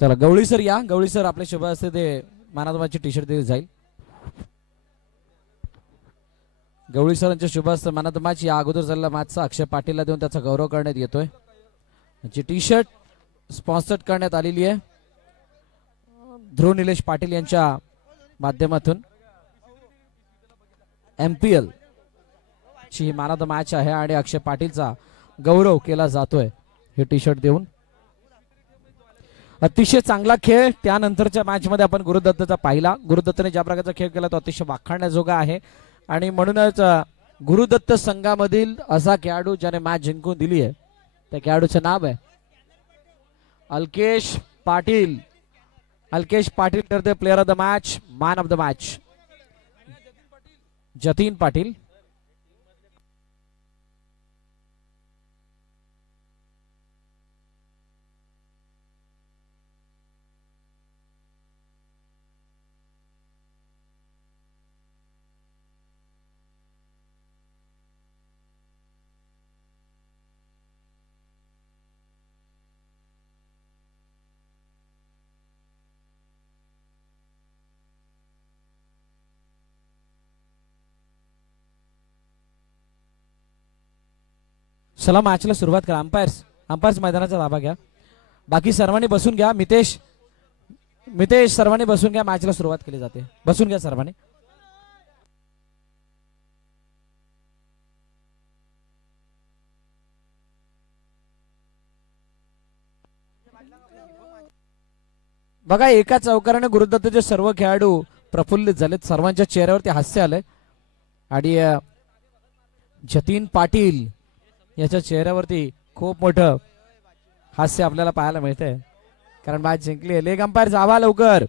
चला गवळी सर या. गवळी सर आपल्या शुभ असते ते मानादमाची टी शर्ट दिली जाईल. गवळी सरांच्या शुभ असते मानादमाची या अगोदर झालेला मॅचचा अक्षय पाटीलला देऊन त्याचा गौरव करण्यात येतोय. त्याची टी शर्ट स्पॉन्सर्ड करण्यात आलेली आहे ध्रुव निलेश पाटील यांच्या माध्यमातून. MPL ची he man of the match आहे आणि अक्षय पाटीलचा गौरव केला जातोय हे टी शर्ट देऊन. अतिशय चांगला खेळ त्यानंतरच्या मॅच मध्ये आपण गुरुदत्तचा पाहिला. गुरुदत्तने ज्या प्रकारचा खेळ केला तो अतिशय वाखाणण्याजोगा आहे आणि म्हणूनच गुरुदत्त संघामधील असा खेळाडू ज्याने मॅच जिंकून दिली आहे त्या खेळाडूचं नाव आहे अल्केश पाटील. अल्केश पाटील ठरते player of the match, man of the match Jatin Patil. चला मॅचला सुरुवात करा. अंपायर्स मैदानाचा ताबा घ्या. बाकी सर्वांनी बसून घ्या. मितेश सर्वांनी बसून घ्या. मॅचला सुरुवात केली जाते. बसून घ्या सर्वांनी. बघा एका चौकाराने गुरुदत्तचे सर्व खेळाडू प्रफुल्लित झालेत. सर्वांच्या चेहऱ्यावरती हास्य आलंय आणि जतीन पाटील याच्या चेहऱ्यावरती खूप मोठं हास्य आपल्याला पाहायला मिळतंय कारण मॅच जिंकली. लेग अंपायर जावा लवकर.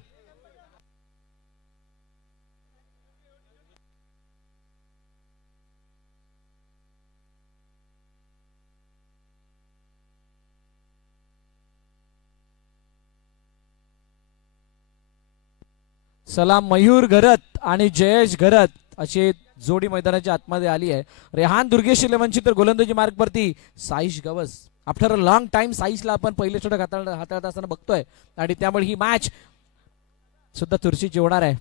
सलाम मयूर घरत आणि जयेश घरत अशी जोडी मैदानाच्या आतमध्ये आली आहे. रेहान दुर्गेश 11ची तर गोलंदाजी मार्ग वरती Saish Gawas. After a long time साईशला आपण पहिले षटक हाताळत असताना बघतोय आणि त्यामुळे ही मॅच सुद्धा चुरशीची होणार आहे.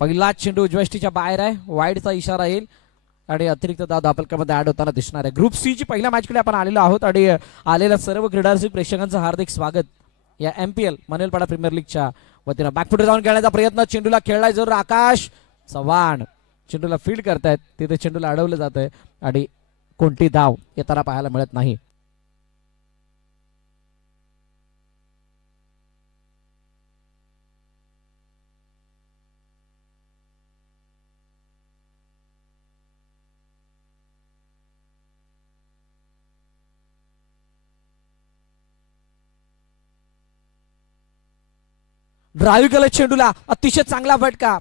पहिला चेंडू उजव्याष्टीच्या बाहेर आहे. वाईडचा इशारा येईल आणि अतिरिक्त धाव धापलकामध्ये ऍड होताना दिसणार आहे. ग्रुप सी ची पहिल्या मॅचकडे आपण आलेलो आहोत आणि आलेल्या सर्व क्रीडारसिक प्रेक्षकांचं हार्दिक स्वागत या MPL मनेलपाडा प्रीमियर लीगच्या वतीनं. बॅकफुट जाऊन खेळण्याचा प्रयत्न. चेंडूला खेळलाय जरूर आकाश चव्हाण. चेंडूला फील्ड करतायत तिथे चेंडूला अडवलं जात आहे आणि कोणती धाव येताना पाहायला मिळत नाही. ड्राईव्ह केलं चेंडूला. अतिशय चांगला फटका.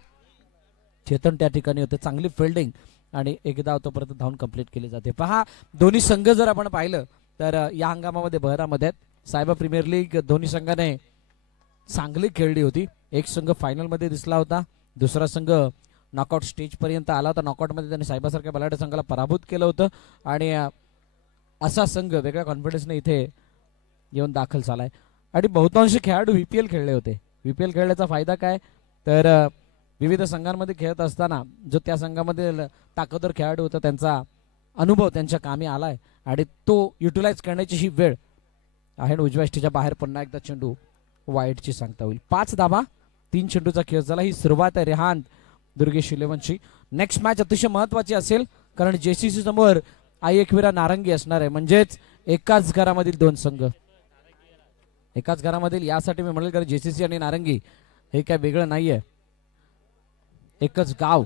चेतन त्या ठिकाणी होते. चांगली फिल्डिंग आणि एक धाव तोपर्यंत धावून कंप्लीट केली जाते. पहा दोन्ही संघ जर आपण पाहिलं तर या हंगामामध्ये बहरामध्ये आहेत. सायबर प्रीमियर लीग दोन्ही संघाने चांगली खेळली होती. एक संघ फायनल मध्ये दिसला होता. दुसरा संघ नॉकआउट स्टेज पर्यंत आला होता. नॉकआउट मध्ये त्यांनी सायबासारख्या बलाढ्य संघाला पराभूत केलं होतं आणि असा संघ वेगळ्या कॉन्फिडन्सने इथे येऊन दाखल झालाय आणि बहुतांश खेळाडू VPL खेळले होते. VPL खेळण्याचा फायदा काय तर विविध संघांमध्ये खेळत असताना जो त्या संघामध्ये ताकदवर खेळाडू होता त्यांचा अनुभव त्यांच्या कामी आलाय आणि तो युटिलाइज करण्याची ही वेळ आहे. उजव्या इष्टीच्या बाहेर पुन्हा एकदा चेंडू वाईटची सांगता होईल. 5 धावा 3 चेंडूचा खेळ झाला. ही सुरुवात आहे रेहान दुर्गेश 11ची. नेक्स्ट मॅच अतिशय महत्वाची असेल कारण JCC समोर एकविरा नारंगी असणार आहे. म्हणजेच एकाच घरामधील 2 संघ. एकाच घरामधील यासाठी मी म्हणेल कारण JCC आणि नारंगी हे काय वेगळं नाहीये. एकच गाव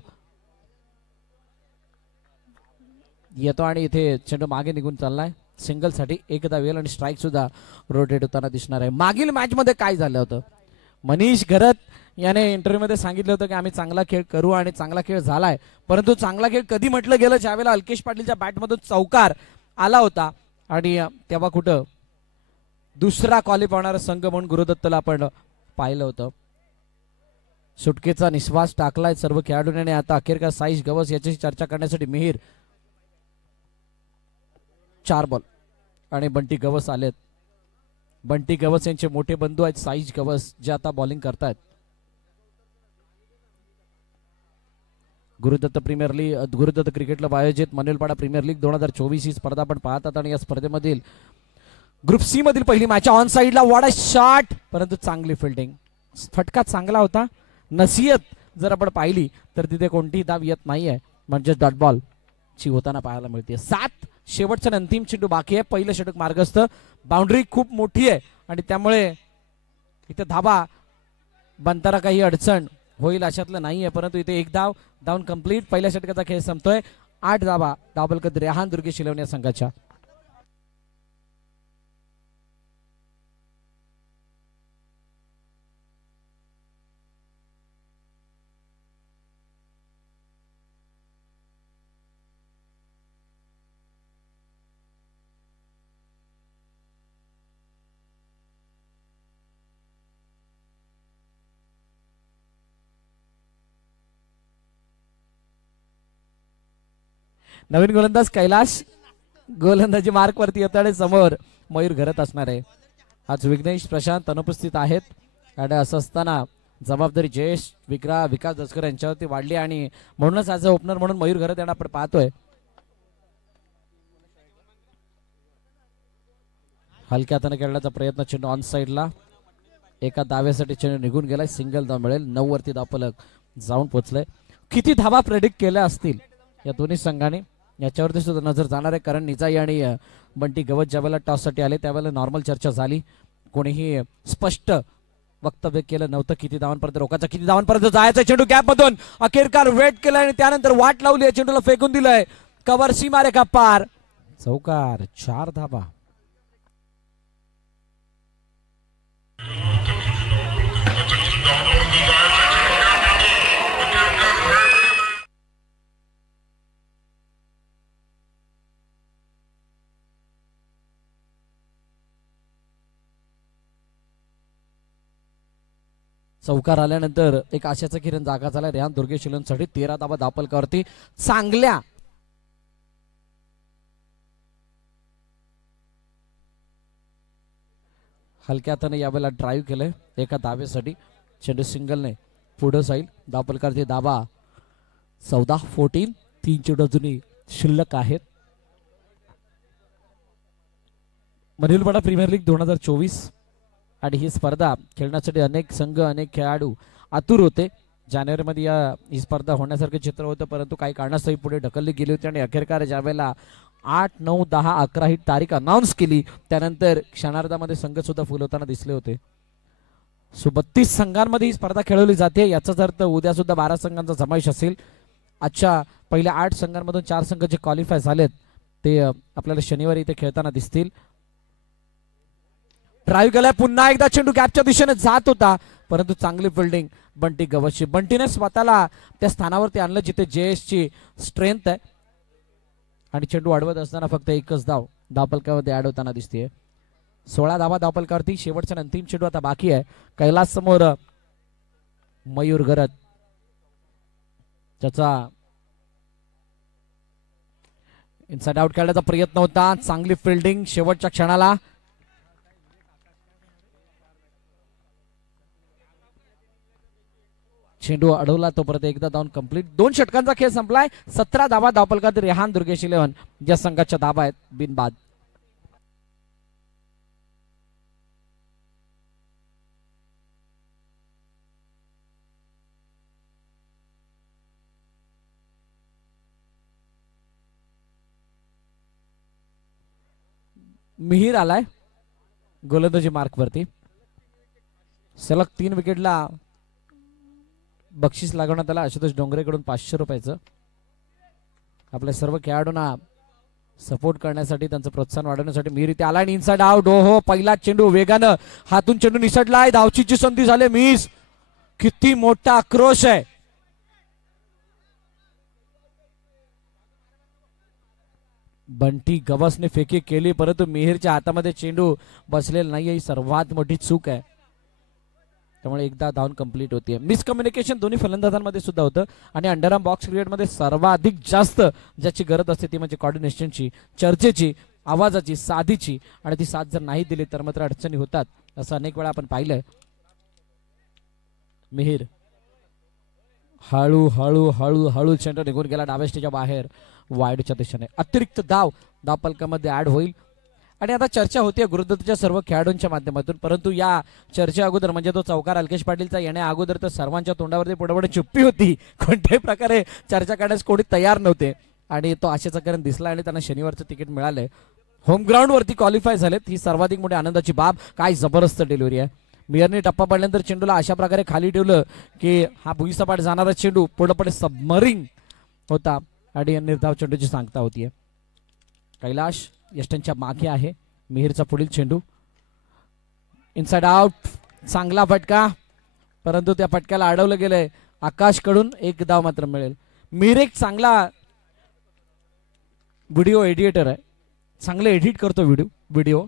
येतो आणि इथे चेंडू मागे निघून चाललाय. सिंगल साठी एक धावेल आणि स्ट्राईक सुद्धा रोटेट होताना दिसणार आहे. मागील मॅच मध्ये काय झालं होतं मनीष घरत याने इंटरव्ह्यू मध्ये सांगितलं होतं की आम्ही चांगला खेळ करू आणि चांगला खेळ झालाय. परंतु चांगला खेळ कधी म्हटलं गेलं ज्यावेळेला अल्केश पाटीलच्या बॅटमधून चौकार आला होता आणि तेव्हा कुठं दुसरा क्वालिफाय होणारा संघ म्हणून गुरुदत्तला आपण पाहिलं होतं. सुटकेचा निश्वास टाकलाय सर्व खेळाडूंनी. आता अखेरकार साईश गवस याच्याशी चर्चा करण्यासाठी मिहीर 4 बॉल आणि बंटी गवस आलेत. बंटी गवस यांचे मोठे बंधू आहेत साईज गवस, जे आता बॉलिंग करतायत. Gurudatt premier league, Gurudatt cricket club आयोजित मनेलपाडा प्रीमियर लीग 2024 ही स्पर्धा आपण पाहतात. आणि या स्पर्धेमधील ग्रुप सी मधील पहिली मॅच ऑन साइडला वाडा शॉट, परंतु चांगली फिल्डिंग. फटका चांगला होता. नसीहत जर आपण पाहिली तर तिथे कोणतीही धाव येत नाहीये, म्हणजे डॉट बॉल ची होताना पाहायला मिळते. 7 शेवटचा अंतिम चेंडू बाकी आहे. पहिलं षटक मार्गस्थ. बाउंड्री खूप मोठी आहे आणि त्यामुळे इथे धाबा बनताना काही अडचण होईल अशातलं नाहीये, परंतु इथे एक धाव, डाऊन कंप्लीट. पहिल्या षटकाचा खेळ संपतोय. 8 धावा धावफलक रेहान दुर्गेश इलेव्हन या संघाच्या. नवीन गोलंदाज कैलाश गोलंदाजी मार्क वरती येताना समोर मयूर घरत असणार आहे. आज विघ्नेश प्रशांत अनुपस्थित आहेत आणि असं असताना जबाबदारी जयेश विकास दसकर यांच्यावरती वाढली आणि म्हणूनच आज ओपनर म्हणून मयूर घरत यांना आपण पाहतोय. हलक्या हाताने खेळण्याचा प्रयत्न, चेंडू ऑन साइडला. एका धाव्यासाठी चेंडू निघून गेलाय. सिंगल धाव मिळेल. 9 वरती धावफलक जाऊन पोहोचलंय. किती धावा प्रेडिक्ट केल्या असतील या दोन्ही संघाने याच्यावरती सुद्धा नजर जाणार आहे, कारण निजाई आणि बंटी गवत ज्यावेळेला टॉस साठी आले त्यावेळेला नॉर्मल चर्चा झाली. कोणीही स्पष्ट वक्तव्य केलं नव्हतं किती धावांपर्यंत रोखायचं, किती धावांपर्यंत जायचं. चेंडू गॅप मधून अखेरकार वेट केलाय आणि त्यानंतर वाट लावली. चेंडूला फेकून दिलंय. कव्हर सीमा रेखा पार. चौकार. 4 धावा. चौकार आल्यानंतर एक आशाचा किरण जागा झाला रेहान दुर्गेश इलेव्हनसाठी. 13 धावा धावफलकावरती. चांगल्या हलक्या हाताने यावेळेला ड्राईव्ह केलंय एका धावेसाठी. चेंडू सिंगलने पुढे जाईल. धावफलकावरती धावा 14-14. 3 चेंडू अजूनही शिल्लक आहेत. मनेलपाडा प्रीमियर लीग 2024 आणि ही स्पर्धा खेळण्यासाठी अनेक संघ, अनेक खेळाडू आतुर होते. जानेवारीमध्ये ही स्पर्धा होण्यासारखं चित्र होतं, परंतु काही कारणास्तव पुढे ढकलली गेली होती आणि अखेरकार ज्यावेळेला 8, 9, 10, 11 ही तारीख अनाऊन्स केली त्यानंतर क्षणार्धामध्ये संघ सुद्धा फुल होताना दिसले होते. 32 संघांमध्ये ही स्पर्धा खेळवली जाते. याचाच अर्थ उद्या सुद्धा 12 संघांचा समावेश असेल. आजच्या पहिल्या 8 संघांमधून 4 संघ जे क्वालिफाय झालेत ते आपल्याला शनिवारी इथे खेळताना दिसतील. ड्राईव्ह केलाय पुन्हा एकदा. चेंडू गॅपच्या दिशेने जात होता, परंतु चांगली फिल्डिंग बंटी गवसची. बंटीने स्वतःला त्या स्थानावरती आणलं जिथे जयेशची स्ट्रेंथ आहे आणि चेंडू अडवत असताना फक्त एकच धाव धावफलकावरती ऍड होताना दिसतेय. 16 धावा धावफलकावरती. शेवटचा अंतिम चेंडू आता बाकी आहे. कैलास समोर मयूर घरत, त्याचा इनसाइड आउट खेळण्याचा प्रयत्न होता. चांगली फिल्डिंग शेवटच्या क्षणाला. चेंडू अडवला तो परत एकदा धावून कंप्लीट. 2 षटकांचा खेळ संपलाय. 17 धावा धावफलकात रेहान दुर्गेश इलेव्हन या संघाच्या धावा आहेत बिनबाद. मिहीर आलाय गोलंदाजी मार्क वरती. सलग 3 विकेटला बक्षीस लागवण्यात आला आशुतोष डोंगरेकडून 500 रुपयाचं. आपल्या सर्व खेळाडूंना सपोर्ट करण्यासाठी, त्यांचं प्रोत्साहन वाढवण्यासाठी मिहीर इथे आला आणि इनसाइड आउट. हो, पहिला चेंडू वेगानं हातून चेंडू निसटलाय. धावचीची संधी झाली मिस. किती मोठा आक्रोश आहे. बंटी गवसने फेकी केली, परंतु मिहीरच्या हातामध्ये चेंडू बसलेला नाही. ही सर्वात मोठी चूक आहे. त्यामुळे एकदा धावून कंप्लीट होते. मिसकम्युनिकेशन दोन्ही फलंदाजांमध्ये सुद्धा होतं आणि अंडरआर्म बॉक्स क्रिकेटमध्ये सर्वाधिक जास्त ज्याची गरज असते ती म्हणजे कॉर्डिनेशनची, चर्चेची. आवाजाची साधीची, आणि ती साथ जर नाही दिली तर मात्र अडचणी होतात, असं अनेक वेळा आपण पाहिलंय. मिहिर हळू हळू हळू हळू चेंडू निघून गेला डाव्या स्टेजच्या बाहेर वाईडच्या दिशेने. अतिरिक्त धाव धावफलकामध्ये ऍड होईल. आणि आता चर्चा होती गुरुदत्तच्या सर्व खेळाडूंच्या माध्यमातून, परंतु या चर्चे अगोदर म्हणजे तो चौकार अल्केश पाटीलचा येण्या अगोदर तर सर्वांच्या तोंडावरती पुढे चुप्पी होती. कोणत्याही प्रकारे चर्चा करण्यास कोणी तयार नव्हते, आणि तो आशेचा कारण दिसला आणि त्यांना शनिवारचं तिकीट मिळालंय. होम ग्राउंड वरती क्वालिफाय झालेत, ही सर्वाधिक मोठी आनंदाची बाब. काय जबरदस्त डिलिव्हरी आहे. मियरने टप्पा पडल्यानंतर चेंडूला अशा प्रकारे खाली ठेवलं की हा भुईसपाट जाणारा चेंडू पूर्णपणे सबमरिंग होता, आणि निर्धाव चेंडूची सांगता होतीये. कैलाश यष्टनच्या मागे आहे. मिहिरचा पुढील चेंडू इनसाइड आउट, चांगला फटका, परंतु त्या फटक्याला अडवलं गेलंय. आकाश कडून एक धाव मात्र मिळेल. मिहिर एक चांगला व्हिडिओ एडिटर आहे, चांगलं एडिट करतो व्हिडिओ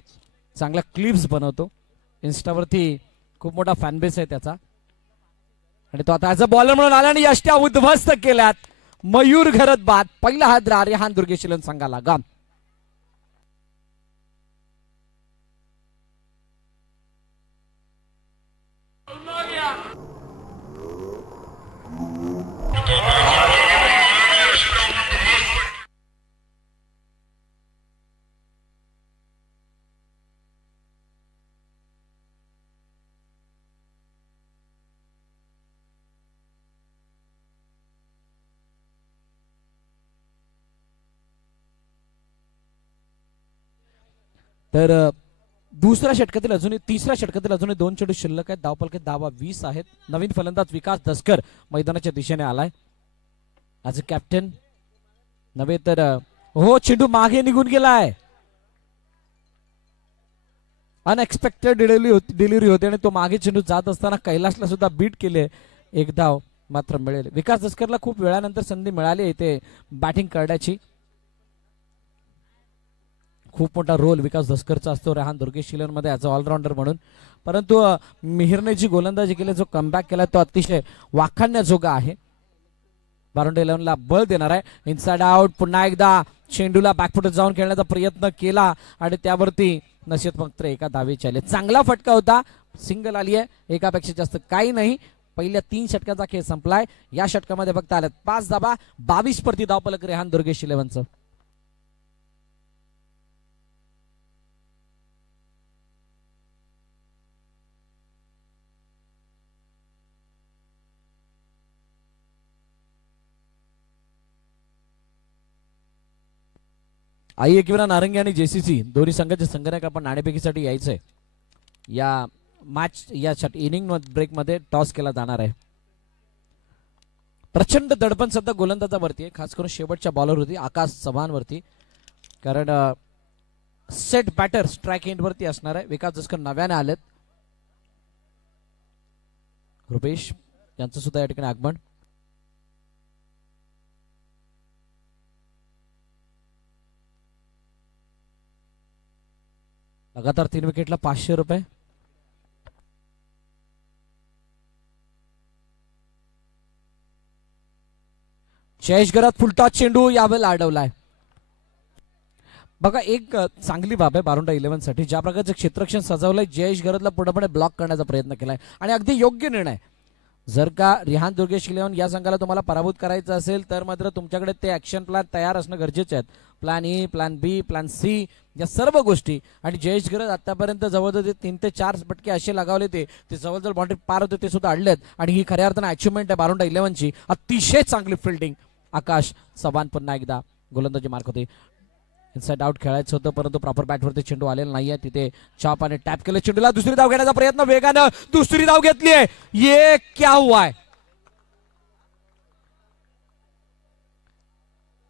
चांगला क्लिप्स बनवतो. इन्स्टावरती खूप मोठा फॅन बेस आहे त्याचा, आणि तो आता ऍज अ बॉलर म्हणून आला आणि यष्ट्या उद्ध्वस्त केल्यात. मयूर घरत बाद. पहिला हात रेहान दुर्गेशिलन संघाला गाम. तर दुसऱ्या षटकातील अजूनही तिसऱ्या षटकातील अजूनही 2 चेंडू शिल्लक आहेत. धावफलकात धावा 20 आहेत. नवीन फलंदाज विकास दसकर मैदानाच्या दिशेने आलाय ॲज अ कॅप्टन नव्हे तर हो चेंडू मागे निघून गेलाय. अनएक्सपेक्टेड डिलिव्हरी होती आणि तो मागे चेंडू जात असताना कैलाशला सुद्धा बीट केले. एक धाव मात्र मिळेल. विकास दसकरला खूप वेळानंतर संधी मिळाली इथे बॅटिंग करण्याची. खूप मोठा रोल विकास दसकरचा असतो रेहान दुर्गेशिलन मध्ये ॲज अ ऑलराऊंडर म्हणून, परंतु मिहिरने जी गोलंदाजी केली, जो कमबॅक केला तो अतिशय वाखाणण्याजोगा आहे. बारोंडे 11 ला बळ देणार आहे. इनसाइड आउट, पुन्हा एकदा चेंडूला बॅकफुट जाऊन खेळण्याचा प्रयत्न केला आणि त्यावरती नशीब फक्त एका धावेची आली. चांगला फटका होता, सिंगल आली आहे, एकापेक्षा जास्त काही नाही. पहिल्या 3 षटकाचा खेळ संपलाय. या षटकामध्ये फक्त आल्यात 5 धाबा, 22 प्रति धावफलक रेहान दुर्गेश 11चं. आई एकविरा नारंगी आणि जेसीसी दोन्ही संघाचे संघनायक आपण नाणेफेकीसाठी यायचंय. या मॅच या इनिंग ब्रेक मध्ये टॉस केला जाणार आहे. प्रचंड दडपण सध्या गोलंदाजावरती आहे, खास करून शेवटच्या बॉलर होती आकाश चव्हाण वरती, कारण सेट बॅटर स्ट्राइक एंड वरती असणार आहे. विकास दसकर नव्याने आलेत. रुपेश यांचं सुद्धा या ठिकाणी आगमन. लगातार 3 विकेटला 500 रुपये. जयेश घरात फुलटॉस चेंडू यावेळेला अडवलाय. बघा एक चांगली बाब आहे बारोंडा 11 साठी, ज्या प्रकारचं क्षेत्ररक्षण सजवलंय जयेश घरातला पूर्णपणे ब्लॉक करण्याचा प्रयत्न केलाय आणि अगदी योग्य निर्णय. जर का रेहान दुर्गेश 11 या संघाला तुम्हाला पराभूत करायचं असेल तर मात्र तुमच्याकडे ते ऍक्शन प्लॅन तयार असणं गरजेचे आहेत. Plan A, plan B, plan C, या सर्व गोष्टी. आणि जयेश घरत आतापर्यंत जवळजवळ 3 ते 4 फटके असे लगावले ते जवळजवळ बाउंड्री पार होते ते सुद्धा अडलेत. आणि ही खऱ्या अर्थानं अचिव्हमेंट आहे बारोंडा 11 ची. अतिशय चांगली फिल्डिंग. आकाश चव्हाण पुन्हा एकदा गोलंदाजी मार्क होते. इनसाइड आउट खेळायचं होतं परंतु प्रॉपर बॅटवरती चेंडू आलेला नाहीये. तिथे चाप आणि टॅप केलं चेंडूला. दुसरी धाव घेण्याचा प्रयत्न वेगानं, दुसरी धाव घेतली आहे. ये क्या हुआ है.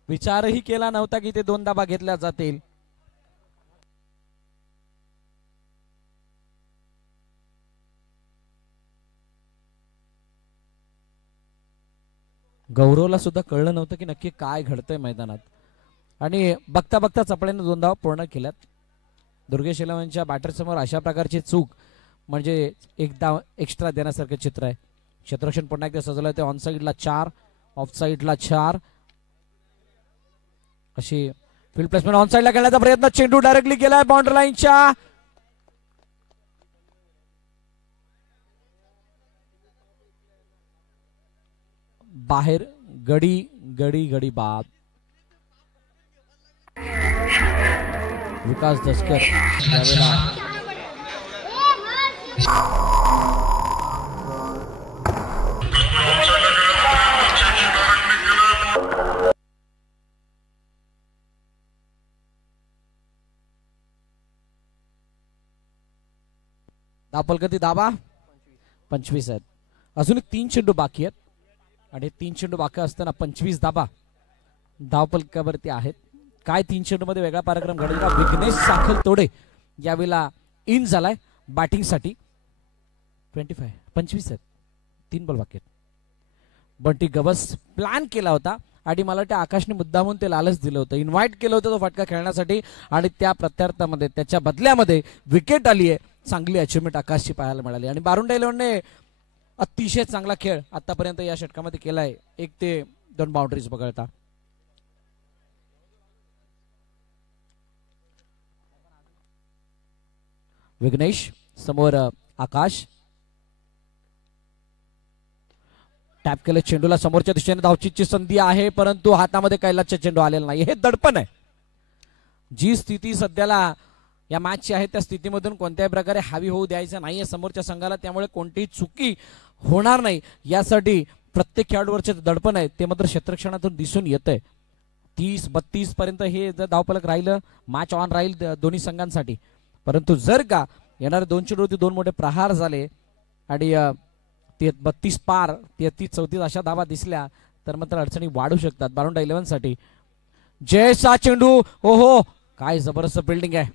विचारही केला नव्हता की ते 2 धावा घेतल्या जातील. गौरवला सुद्धा कळलं नव्हतं की नक्की काय घडतंय मैदानात, आणि बघता बघता चपळेने 2 धावा पूर्ण केल्यात. दुर्गेश 11च्या बॅटर समोर अशा प्रकारची चूक म्हणजे एक धाव एक्स्ट्रा देण्यासारखं चित्र आहे. क्षेत्ररक्षण पुन्हा एकदा सजवलं ते. ऑन साईडला 4, ऑफ साईडला 4 अशी फील्ड प्लेसमेंट ऑन साइडला खेळण्याचा प्रयत्न, चेंडू डायरेक्टली गेलाय बाउंड्री लाईनच्या बाहेर. गडी गडी गडी बाद. विकास दसकर यावेळेला धावफलक दाबा 25 आहेत. अजून 3 चेंडू बाकी आहेत आणि 3 चेंडू बाकी असताना 25 धाबा धावफलकावरती आहेत. काय 3 चेंडू मध्ये वेगळा पराक्रम घडला. विघ्नेश साखल तोडे यावेळेला इन झालाय बॅटिंगसाठी. 25 आहेत. 3 बॉल बाकी आहेत. बंटी गवस प्लॅन केला होता आणि मला त्या आकाशने मुद्दामून ते लालच दिलं होतं, इन्व्हाइट केलं होतं तो फटका खेळण्यासाठी आणि त्या प्रत्यार्थामध्ये त्याच्या बदल्यामध्ये विकेट आली आहे. चांगली अचिव्हमेंट आकाशची पाहायला मिळाली आणि बारुंडा इलेव्हनने अतिशय चांगला खेळ आतापर्यंत या षटकामध्ये केलाय. 1 ते 2 बाउंड्रीज वगळता. विघ्नेश समोर आकाश टॅप केलं चेंडूला. समोरच्या दिशेने धावचीची संधी आहे परंतु हातामध्ये कैलासचे चेंडू आलेला नाही. हे दडपण आहे. जी स्थिती सध्याला या मॅचची आहे त्या स्थितीमधून कोणत्याही प्रकारे हावी होऊ द्यायचं नाहीये समोरच्या संघाला. त्यामुळे कोणतीही चुकी होणार नाही यासाठी प्रत्येक खेळाडूवरचे दडपण आहे ते मात्र क्षेत्ररक्षणातून दिसून येतंय. 30-32 पर्यंत हे जर धावफलक राहिलं मॅच ऑन राहील दोन्ही संघांसाठी. परंतु जर का येणाऱ्या 2 चेंडूवरती 2 मोठे प्रहार झाले आणि 32 पार 33-34 अशा धावा दिसल्या तर मात्र अडचणी वाढू शकतात बारुंडा 11 साठी. जयसा चेंडू. ओहो काय जबरदस्त बिल्डिंग आहे.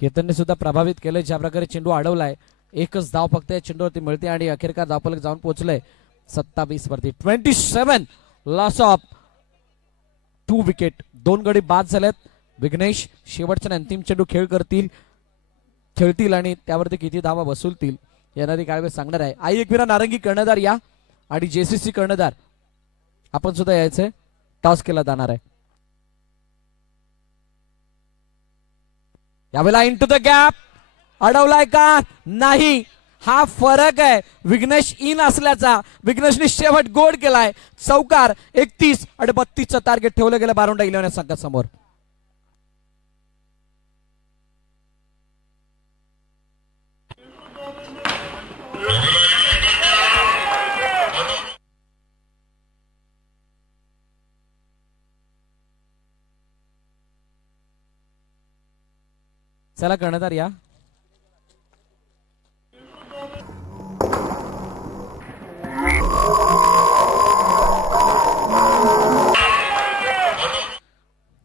केतनने सुद्धा प्रभावित केलं ज्या प्रकारे चेंडू अडवलाय. एकच धाव फक्त या चेंडूवरती मिळते आणि अखेरकार धावफलक जाऊन पोहोचलंय 27 वरती. 27 लॉस ऑफ 2 विकेट. 2 गडी बाद झालेत. विघ्नेश शेवटच्या अंतिम चेंडू खेळतील आणि त्यावरती किती धावा वसूलतील येणारी काय वेळ सांगणार आहे. आई एकविरा नारंगी कर्णधार या आणि जेसीसी कर्णधार आपण सुद्धा यायचंय. टॉस केला जाणार आहे. यावेळेला इंटू द गॅप अडवलाय का नाही हा फरक आहे विघ्नेश इन असल्याचा. विघ्नेशने शेवट गोड केलाय. चौकार 31 आणि 32चं टार्गेट ठेवलं गेलं बारुंडा 11 संघासमोर. चला कर्णधार या.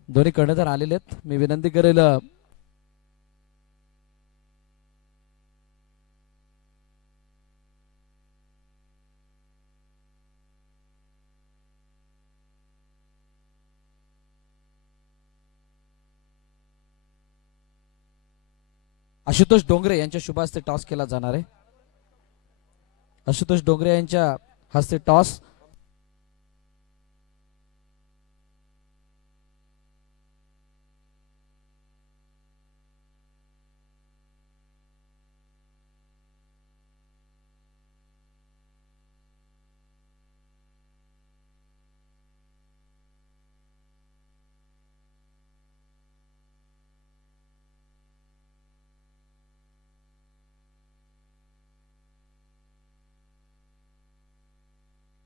दोन्ही कर्णधार आलेले आहेत. मी विनंती करेल आशुतोष डोंगरे यांच्या शुभ हस्ते टॉस केला जाणार आहे. आशुतोष डोंगरे यांच्या हस्ते toss.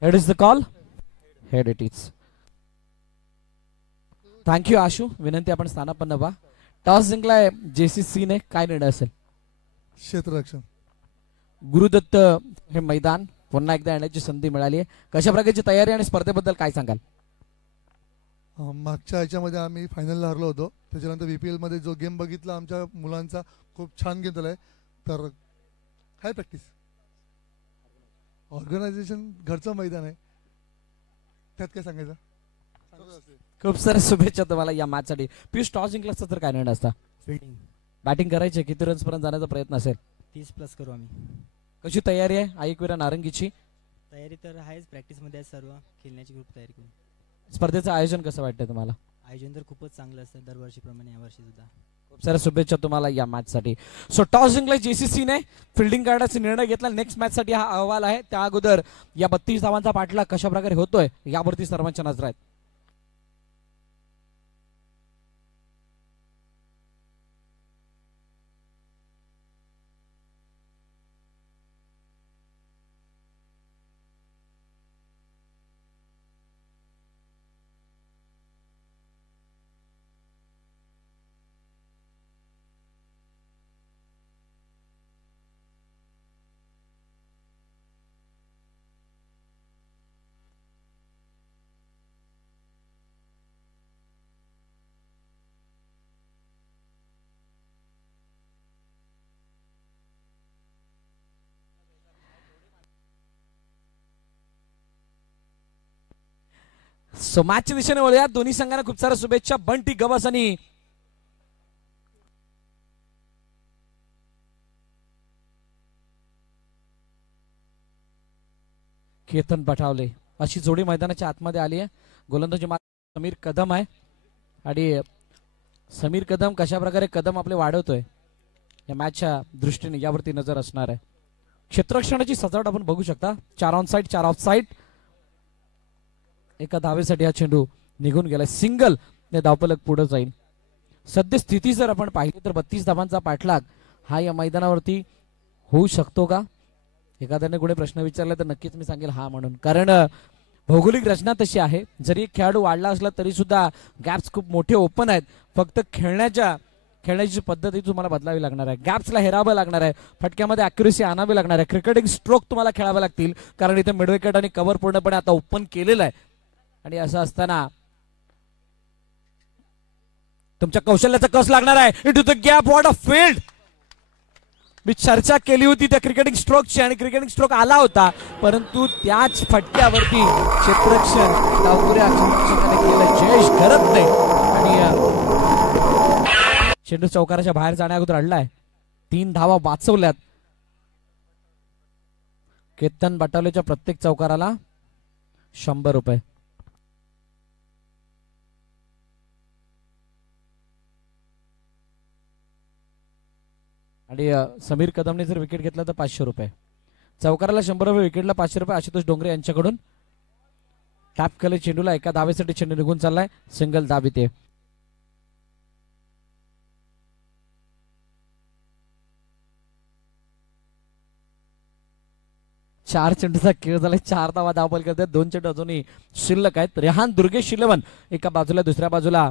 Head is the call. Head it is. Thank you Ashu. विनंती आपण स्थानापन्न व्हा. टॉस जिंकलाय जेसीसी ने. काय निर्णय असेल. क्षेत्ररक्षण. गुरुदत्त हे मैदान पुन्हा एकदा येण्याची संधी मिळाली आहे. कशा प्रकारची तयारी आणि स्पर्धेबद्दल काय सांगाल. मागच्या ह्याच्यामध्ये आम्ही फायनलला हरलो होतो. त्याच्यानंतर VPL मध्ये जो गेम बघितला आमच्या मुलांचा खूप छान गेम झालाय. तर हाय प्रॅक्टिस ऑर्गनायझेशन घरचं मैदान आहे त्यात काय सांगायचं. खूप साऱ्या शुभेच्छा तुम्हाला या मॅच साठी. पियुष टॉस जिंकला असता तर काय निर्णय असता. फील्डिंग बॅटिंग करायची. किती रन्स पर्यंत जाण्याचा प्रयत्न असेल. 30+ करू आम्ही. कशी तयारी आहे आईकविरा नारंगीची. तयारी तर आहेच. प्रॅक्टिस मध्ये सर्व खेळण्याची खूप तयारी करू. स्पर्धेचं आयोजन कसं वाटतंय तुम्हाला. आयोजन तर खूपच चांगलं असतं दरवर्षीप्रमाणे यावर्षी सुद्धा. खूप साऱ्या शुभेच्छा तुम्हाला या मॅच साठी. सो टॉस जिंकला जेसीसीने, फिल्डिंग करण्याचा निर्णय घेतला. नेक्स्ट मॅच साठी हा अहवाल आहे. त्या अगोदर या 32 धावांचा पाठलाग कशा प्रकारे होतोय यावरती सर्वांच्या नजर आहेत. सो मॅचच्या दिशेने वळूया. दोन्ही संघांना खूप साऱ्या शुभेच्छा. बंटी गवस आणि केतन पठावले अशी जोडी मैदानाच्या आतमध्ये आली आहे. गोलंदाजी समीर कदम आहे आणि समीर कदम कशा प्रकारे कदम आपले वाढवतोय या मॅचच्या दृष्टीने यावरती नजर असणार आहे. क्षेत्ररक्षणाची सजावट आपण बघू शकता. 4 ऑन साइड 4 ऑफ साइड. एका धावेसाठी हा चेंडू निघून गेलाय. सिंगल ने धावफलक पुढे जाईल. सद्य स्थिती जर आपण पाहिली तर 32 धावांचा पाठलाग हा या मैदानावरती होऊ शकतो का? एखाद्याने कोणी प्रश्न विचारला तर नक्कीच मी सांगेल हा म्हणून. कारण भौगोलिक रचना तशी आहे. जरी खेळाडू वाढला असला तरी सुद्धा गॅप्स खूप मोठे ओपन आहेत. फक्त खेळण्याची पद्धती तुम्हाला बदलावी लागणार आहे. गॅप्सला हेरावं लागणार आहे. फटक्यामध्ये अॅक्युरेसी आणावी लागणार आहे. क्रिकेटिंग स्ट्रोक तुम्हाला खेळावे लागतील कारण इथे मिड विकेट आणि कव्हर पूर्णपणे आता ओपन केलेलं आहे. आणि असं असताना तुमच्या कौशल्याचा कस लागणार आहे. Into the gap. What a field. मी चर्चा केली होती त्या क्रिकेटिंग स्ट्रोकची आणि क्रिकेटिंग स्ट्रोक आला होता परंतु त्याच फटक्यावरती क्षेत्ररक्षण डावपुऱ्या क्षेत्ररक्षकाने केलं. जयेश करत नाही आणि चेंडू चौकाराच्या बाहेर जाण्या अगोदर अडलाय. 3 धावा वाचवल्यात. केतन बटावलेच्या प्रत्येक चौकाराला 100 रुपये. आणि समीर कदमने जर विकेट घेतला तर 500 रुपये. चौकाराला 100 रुपये, विकेटला 500 रुपये. आशुतोष डोंगरे यांच्याकडून टॅप केले चेंडूला. एका धावेसाठी चेंडू निघून चाललाय. सिंगल धाव इथे. चार चेंडूचा खेळ झालाय. 4 धावा धावफलक करते. 2 चेंडू अजूनही शिल्लक आहेत. रेहान दुर्गेश 11 एका बाजूला, दुसऱ्या बाजूला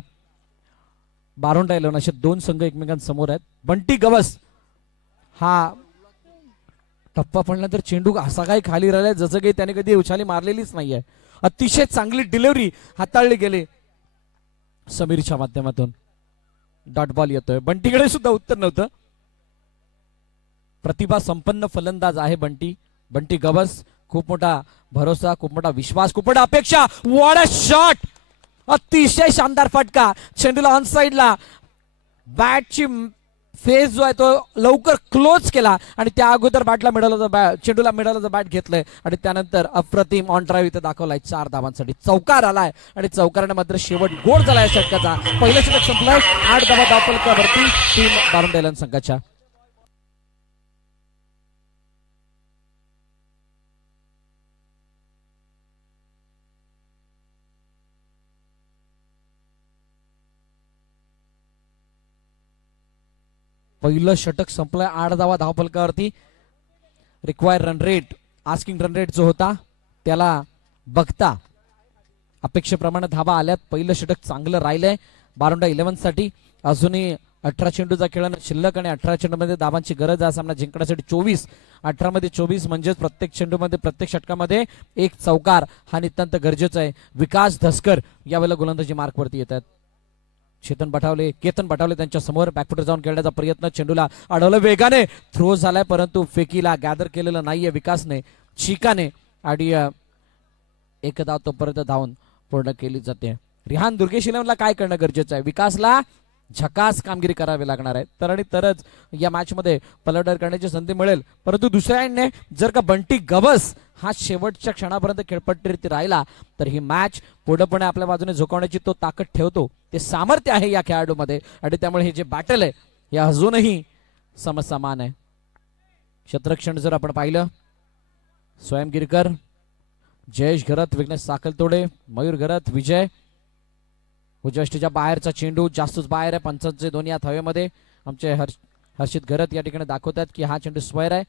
बारोंडा 11 असे 2 संघ एकमेकांसमोर आहेत. बंटी गवस हा टप्पा पडल्यानंतर चेंडू असा काही खाली राहिलाय जसं काही त्याने कधी उछाली मारलेलीच नाहीये. अतिशय चांगली डिलिव्हरी हाताळली गेली समीरच्या माध्यमातून. डॉट बॉल येतोय. बंटीकडे सुद्धा उत्तर नव्हतं. प्रतिभा संपन्न फलंदाज आहे बंटी गवस. खूप मोठा भरोसा, खूप मोठा विश्वास, खूप मोठा अपेक्षा. What a shot. अतिशय शानदार फटका. चेंडूला ऑन साइडला बॅटची फेस जो आहे तो लवकर क्लोज केला आणि त्या अगोदर बॅटला मिळालं, चेंडूला मिळालं बॅट घेतलंय आणि त्यानंतर अप्रतिम ऑन ड्राईव्ह इथे दाखवलाय. 4 धावांसाठी चौकार आलाय आणि चौकाराने मात्र शेवट गोड झालाय षटकाचा. पहिलं षटक संपलंय. 8 धावा धावफलकावरती टीम बारोंडा संघाच्या. पहिलं षटक संपलंय. 8 धावा धावफलकावरती. Require run rate, asking run rate जो होता त्याला बघता अपेक्षेप्रमाणे धावा आल्यात. पहिलं षटक चांगलं राहिलंय बारोंडा 11 साठी. अजूनही 18 चेंडूचा खेळ शिल्लक आणि 18 चेंडूमध्ये धावांची गरज आहे. सामना जिंकण्यासाठी 24, 18 मध्ये 24 म्हणजेच प्रत्येक चेंडूमध्ये, प्रत्येक षटकामध्ये 1 चौकार हा नितांत गरजेचा आहे. विकास धसकर यावेळेला गोलंदाजी मार्कवरती येतात. केतन पठावले त्यांच्या समोर बॅकफुटर जाऊन खेळण्याचा प्रयत्न. चेंडूला अडवलं. वेगाने थ्रो झालाय परंतु फेकीला गॅदर केलेलं नाहीये विकासने. चिकाने आणि 1 धाव तोपर्यंत धावून पूर्ण केली जाते. रिहान दुर्गेश 11ला काय करणं गरजेचं आहे. विकासला झकास कामगिरी करावी लागणार आहे, तर आणि तरच या मॅच मध्ये पलटवार करण्याची संधी मिळेल. परंतु दुसऱ्या एंडने जर का बंटी गवस हा शेवटच्या क्षणापर्यंत खेळपट्टीवरती राहिला तर ही मॅच पूर्णपणे आपल्या बाजूने झोकावण्याची तो ताकद ठेवतो, ते सामर्थ्य आहे या खेळाडूमध्ये. आणि त्यामुळे हे जे बॅटल आहे हे अजूनही समसमान आहे. क्षेत्ररक्षण जर आपण पाहिलं, स्वयं गिरकर, जयेश घरत, विघ्नेश साखलतोडे, मयूर घरत, विजय. उजव्या बाहेरचा चेंडू जास्तच बाहेर आहे, पंचांचे दोन्ही हात हवेमध्ये. आमचे हर्षित घरत या ठिकाणी दाखवतात की हा चेंडू स्क्वेअर आहे,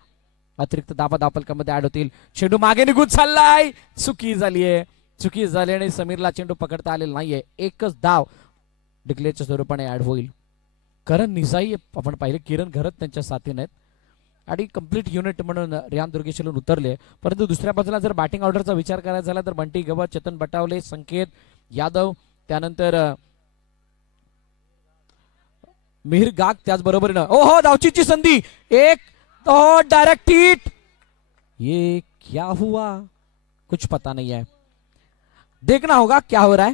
अतिरिक्त दाबा धावफलकामध्ये ऍड होतील. चेंडू मागे निघून चाललाय, चुकी झालीये, चुकी झाली आणि समीरला चेंडू पकडता आलेला नाहीये. एकच धाव डिक्लेअरच्या स्वरूपाने ऍड होईल. करण निजाई आपण पाहिले, किरण घरत त्यांच्या साथीने आहेत आणि कम्प्लीट युनिट म्हणून रियान दुर्गेशलून उतरले. परंतु दुसऱ्या बाजूला जर बॅटिंग ऑर्डरचा विचार करायचा झाला तर बंटी गवत, चेतन बटावले, संकेत यादव, त्यानंतर मिहिर गाग, त्याचबरोबर ओहो धावचीची संधी, एक डायरेक्ट हिट. ये क्या हुआ, कुछ पता नहीं है, देखना होगा क्या हो रहा है.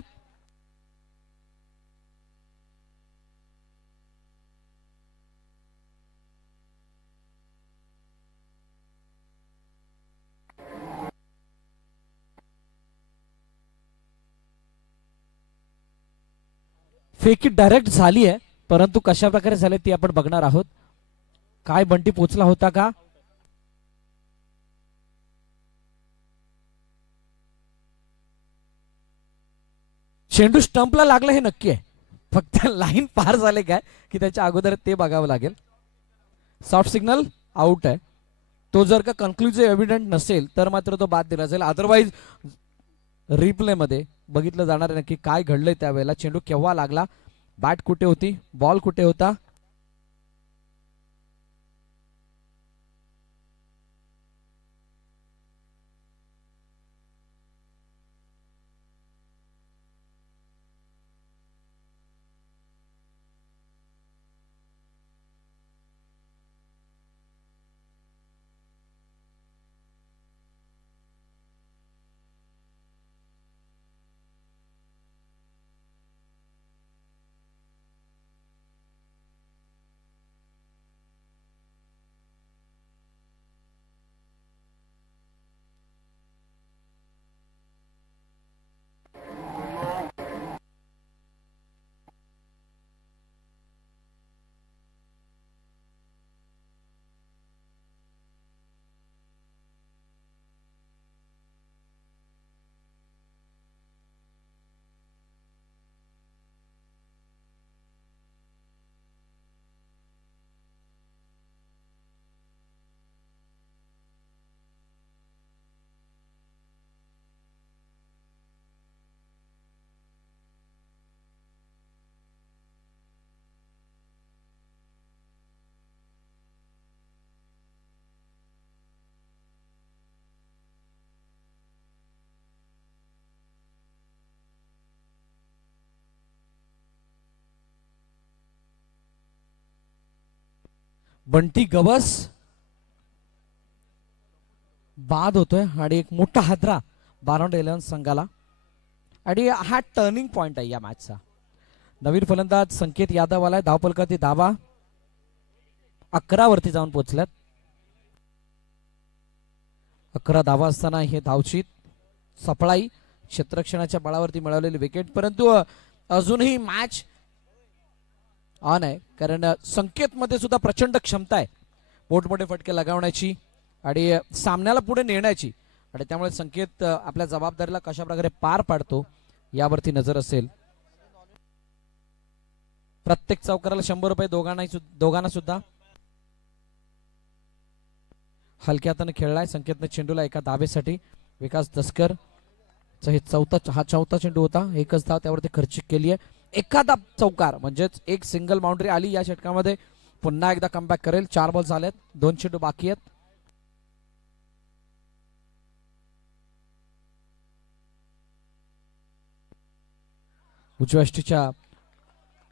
फेकी डायरेक्ट झाली आहे, परंतु कशा प्रकारे झाले ती आपण बघणार आहोत. काय बंटी पोचला होता का, चेंडू स्टंपला लागला हे नक्की आहे, फक्त लाईन पार झाले काय की त्याच्या अगोदर ते बघावं लागेल. सॉफ्ट सिग्नल आउट आहे, तो जर का कन्क्लुझिव्ह एव्हिडंट नसेल तर मात्र तो बाद दिला जाईल. अदरवाईज रिप्ले मध्ये बघितलं जाणार आहे नक्की काय घडलंय त्यावेळेला, चेंडू केव्हा लागला, बॅट कुठे होती, बॉल कुठे होता. बंटी गवस बाद होतोय आणि एक मोठा हादरा बाराउंड 11 संघाला, आणि हा टर्निंग पॉइंट आहे या मॅचचा. नवीन फलंदाज संकेत यादव आलाय, धावफलकातील धावा 11 वरती जाऊन पोहोचल्यात. 11 धावा असताना हे धावचीत सफळाई क्षेत्ररक्षणाच्या बळावरती मिळवलेली विकेट. परंतु अजूनही मॅच ऑन आहे, कारण संकेत मध्ये सुद्धा प्रचंड क्षमता आहे मोठमोठे फटके लगावण्याची आणि सामन्याला पुढे नेण्याची, आणि त्यामुळे संकेत आपल्या जबाबदारीला कशा प्रकारे पार पाडतो यावरती नजर असेल. प्रत्येक चौकाराला 100 रुपये दोघांना सुद्धा. हलक्या हाताने खेळलाय संकेतने चेंडूला एका धाबेसाठी. विकास दसकर हे चौथा चेंडू होता, एकच धाव त्यावरती खर्च केली आहे. एखादा चौकार म्हणजेच एक सिंगल बाउंड्री आली या षटकामध्ये, पुन्हा एकदा कमबॅक करेल. 4 बॉल झालेत, 2 चेंडू बाकी आहेत. उजव्या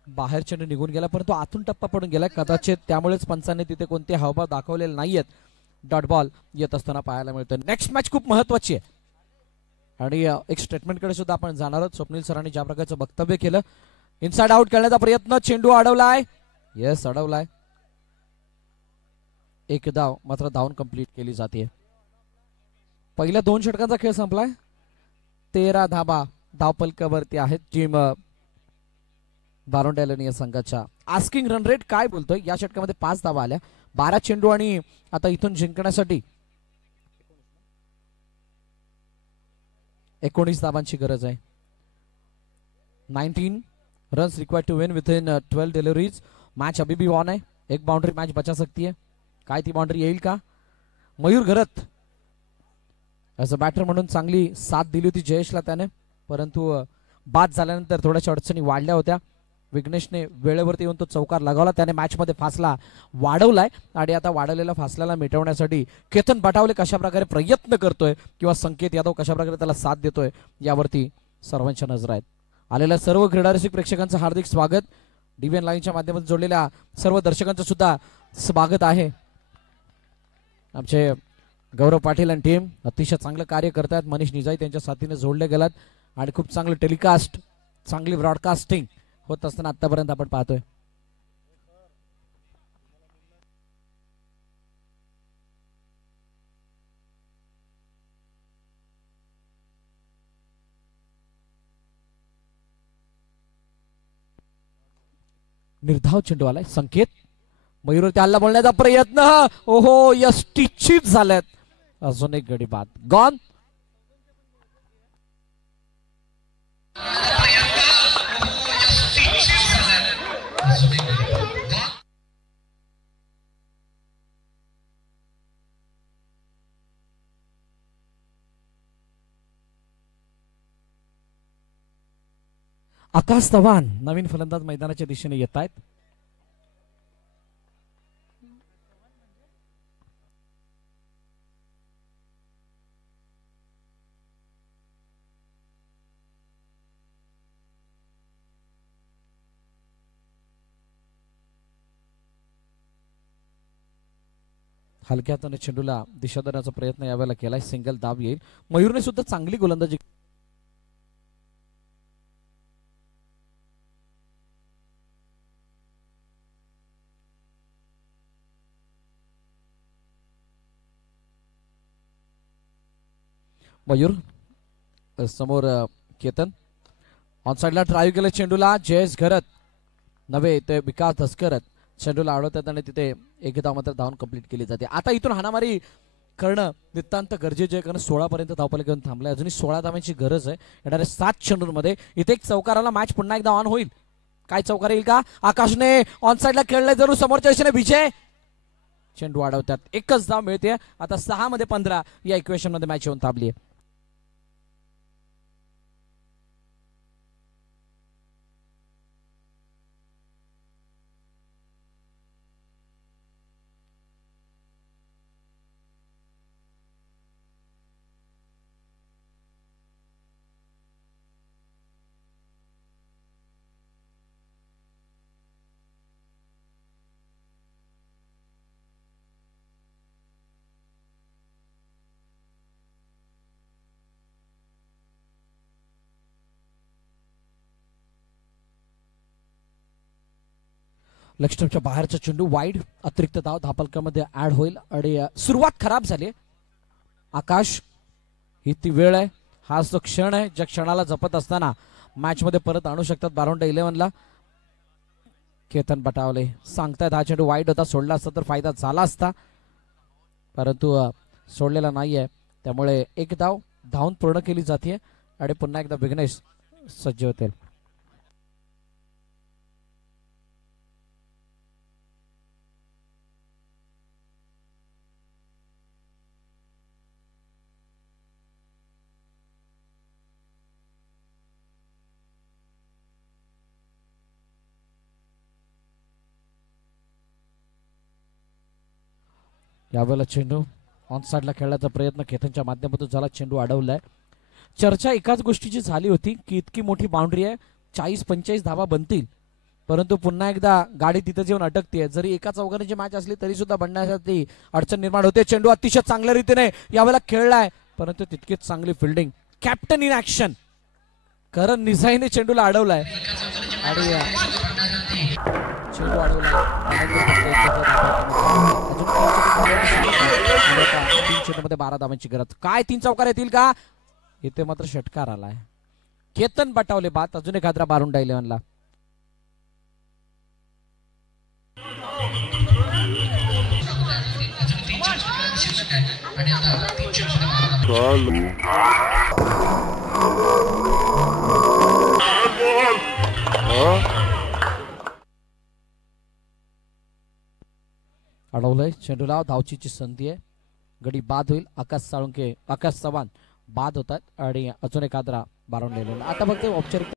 बाहेर चेंडू निघून गेला, परंतु आतून टप्पा पडून गेलाय कदाचित, त्यामुळेच पंचांनी तिथे कोणते हावभाव दाखवलेले नाहीयेत. डॉट बॉल येत असताना पाहायला मिळतो. नेक्स्ट मॅच खूप महत्वाची आहे आणि एक स्टेटमेंटकडे सुद्धा आपण जाणार आहोत. स्वप्नील सरांनी ज्या प्रकारचं वक्तव्य केलं इनसाइड आउट खेळण्याचा प्रयत्न, चेंडू अडवलाय. येस, अडवलाय. एक धाव मात्र धावून कंप्लीट केली जाते. पहिल्या 2 षटकांचा खेळ संपलाय. 13 धाबा धावपलकावरती आहेत टीम बारोंडा एलेनिया संघाच्या. आस्किंग रन रेट काय बोलतोय, या षटकामध्ये 5 धावा आल्या, 12 चेंडू आणि आता इथून जिंकण्यासाठी 19 धावांची गरज आहे. 19 runs required to win within 12 deliveries. Match अभी भी ऑन है. एक बाउंड्री मैच बचा सकती है. काय ती बाउंड्री येईल का? मयूर घरत ॲज अ बॅटर म्हणून चांगली साथ दिली होती जयेशला त्याने, परंतु बाद झाल्यानंतर थोड्याशा अडचणी वाढल्या होत्या. विघ्नेशने वेळेवरती येऊन तो चौकार लगावला, त्याने मॅच मध्ये फासला वाढवलाय आणि आता वाढवलेला फासल्याला मिटवण्यासाठी केतन बटावले कशा प्रकारे प्रयत्न करतोय किंवा संकेत यादव कशा प्रकारे त्याला साथ देतोय यावरती सर्वांच्या नजर आहेत. आलेल्या सर्व क्रीडारसिक प्रेक्षकांचं हार्दिक स्वागत. डीबीएन लाईनच्या माध्यमातून जोडलेल्या सर्व दर्शकांचं सुद्धा स्वागत आहे. आमचे गौरव पाटील आणि टीम अतिशय चांगलं कार्य करतात. मनीष निजाई त्यांच्या साथीने जोडले गेलात आणि खूप चांगलं टेलिकास्ट, चांगली ब्रॉडकास्टिंग होत असताना आतापर्यंत आपण पाहतोय. निर्धाव चेंडू आलाय. संकेत मयूरवरती हल्ला बोलण्याचा प्रयत्न, ओहो यस, टिचित झाल्यात. अजून एक गडी बाद गॉन. आकाश चव्हाण नवीन फलंदाज मैदानाच्या दिशेने येत आहेत. हलक्यातून चेंडूला दिशा देण्याचा प्रयत्न यावेळेला केलाय. सिंगल धाव येईल. मयूरने सुद्धा चांगली गोलंदाजी. मयूर समोर केतन ऑन साइडला ड्राईव्ह केलं चेंडूला. जयेश घरत नव्हे ते विकास धसकरत चेंडूला अडवतात आणि तिथे एक धाव मात्र धावून कंप्लीट केली जाते. आता इथून हाणामारी करणं नितांत गरजेचे आहे, कारण 16 पर्यंत धावपल घेऊन थांबलाय. अजूनही 16 धावांची गरज आहे येणाऱ्या 7 चेंडूंमध्ये. इथे एक चौकाराला मॅच पुन्हा एकदा ऑन होईल. काय चौकार येईल का? आकाशने ऑन साइडला खेळलाय जरूर, समोरच्या दिशेने विजय. चेंडू अडवतात, एकच धाव मिळते. आता 6 मध्ये 15 या इक्वेशन मध्ये मॅच येऊन थांबली आहे. लक्ष्मीच्या बाहेरचा चेंडू वाईड, अतिरिक्त धाव धापलकामध्ये ऍड होईल. आणि सुरुवात खराब झाली. आकाश ही ती वेळ आहे, हाच तो क्षण आहे ज्या क्षणाला जपत असताना मॅच मध्ये परत आणू शकतात बारोंडा 11ला. केतन बटावले सांगतायत हा चेंडू वाईड होता, सोडला असता तर फायदा झाला असता, परंतु सोडलेला नाहीये. त्यामुळे एक धाव धावून पूर्ण केली जाते आणि पुन्हा एकदा विघ्नेश सज्ज होतील. यावेळेला चेंडू ऑन साइडला खेळण्याचा प्रयत्न केतनच्या माध्यमातून झाला. चेंडू अडवलाय. चर्चा एकाच गोष्टीची झाली होती की इतकी मोठी बाउंड्री आहे, 40-45 धावा बनतील, परंतु पुन्हा एकदा गाडी तिथे येऊन अटकते. जरी एका चौकांची मॅच असली तरी सुद्धा बनण्यासाठी अडचण निर्माण होते. चेंडू अतिशय चांगल्या रीतीने यावेळेला खेळलाय, परंतु तितकीच चांगली फिल्डिंग. कॅप्टन इन ऍक्शन करण निसाईने चेंडूला अडवलाय. आणि चेंडू अडवला. अजून 3 चेंडूमध्ये 12 धावांची गरज. काय 3 चौकार येतील का? इथे मात्र षटकार आलाय. केतन बटावले बाद. अजून एक हादरा बारुंडा 11ला. अडवलंय चेंडूला. धावचीची संधी आहे. गडी बाद होईल. आकाश साळुंके, आकाश चव्हाण बाद होतात आणि अजून एक हादरा बारुंडा 11ला. आता फक्त औपचारिक